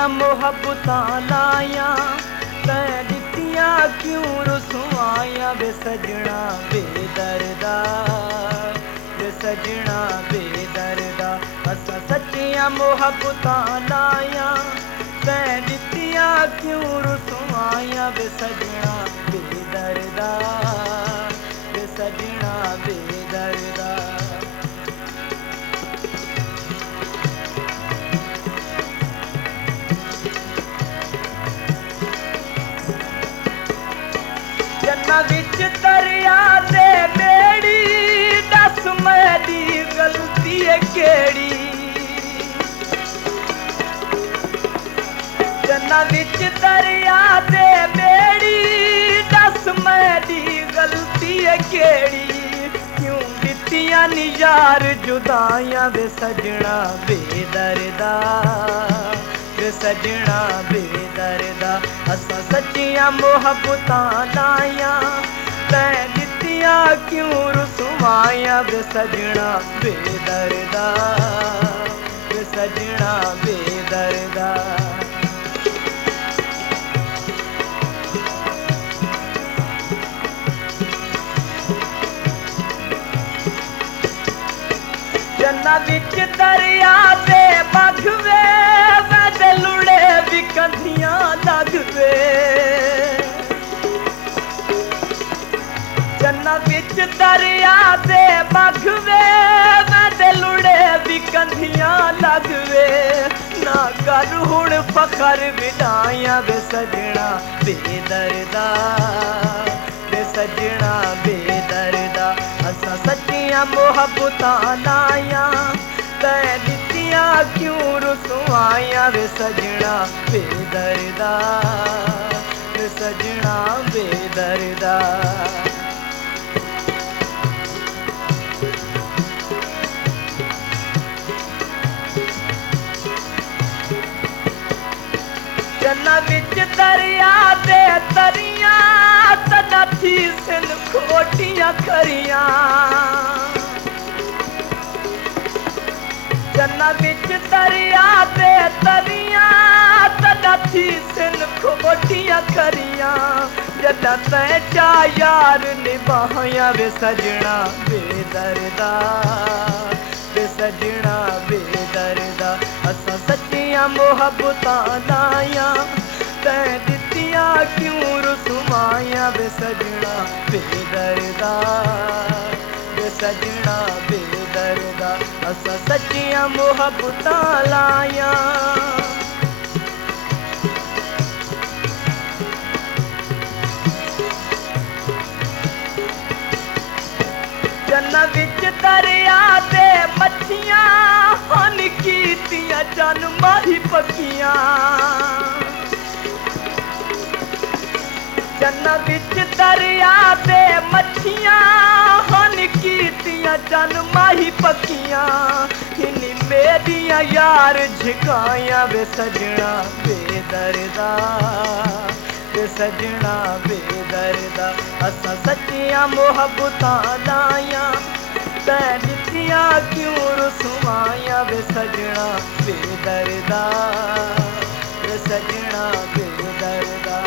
सच्चियां मोहब्बतां लाया तैं दित्तियां क्यों रुसवाइयां वे सजना बेदर्दा वे सजना बेदर्दा असां सच्चियां मोहब्बतां लाया तैं दित्तियां क्यों रुसवाइयां वे सजना बेदर्दा वे सजना बेदर्दा जन्ना विच दरिया दे बेड़ी दस मेरी गलती है केड़ी जन्ना विच दरिया दे बेड़ी दस मेरी गलती है केड़ी क्यों दित्तियां निजार जुदाइयां वे सजना बेदर्दा वे सजना बेदर्दा असां सच्चियां मोहब्बतां लाया तैं दित्तियां क्यों रुसवाइयां वे सजना बेदर्दा वे सजना बेदर्दा जन्ना विच दरिया दे बगवे मैं लुड़े भी कंधियां लगवे जन्ना विच दरिया दे बगवे मैं लुड़े भी कंधियां लगवे ना कर हुण फखर विदाइयां वे सजना बेदर्दा वे सजना बेदर्दा असां सच्चियां मोहब्बतां लाया तैं दित्तियां क्यों रुसवाइयां वे सजना बेदर्दा वे सजना बेदर्दा जन्ना विच दरिया दे तरियां तदा थी सिन खोटियां खरियां जन्ना विच दरिया दे तरियां तदा थी सिन खोटियां खरियां जदा तैं चा यार निभाइयां वे सजना बेदर्दा वे सजना बेदर्दा असां सच्चियां मोहब्बतां लाया तैं दित्तियां क्यों रुसवाइयां वे सजना बेदर्दा वे सजना बेदर्दा असां सच्चियां मोहब्बतां लाया जन्ना विच दरिया दे मच्छियां हन कीतियां जन माही पक्कियां जन्ना विच दरिया दे मच्छियां हन कीतियां जन माही पक्कियां इन्नी मेरियां यार झिकाइयां वे सजना बेदर्दा वे सजना बेदर्दा असां सच्चियां मोहब्बतां लाया तैं दित्तियां क्यों रुसवाइयां वे सजना बेदर्दा वे सजना बेदर्दा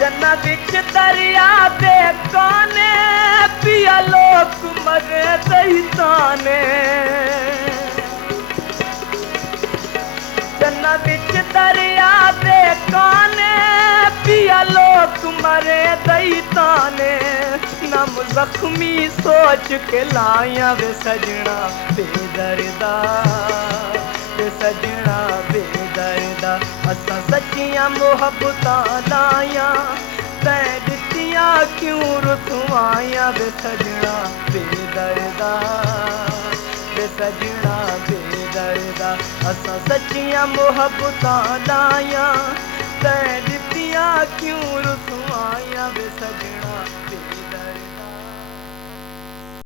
जन्ना विच दरिया दे काने पिया लोक मरे दही ताने जन्ना विच दरिया दे काने पिया लोक मरे दही ताने नम जख्मी सोच के लाया वे सजना बेदर्दा वे सजना बेदर्दा असां सच्चियां मोहब्बतां लाया तैं दित्तियां क्यों रुसवाइयां वे सजना बेदर्दा वे सजना बेदर्दा असां सच्चियां मोहब्बतां लाया तैं दित्तियां क्यों रुसवाइयां वे सजना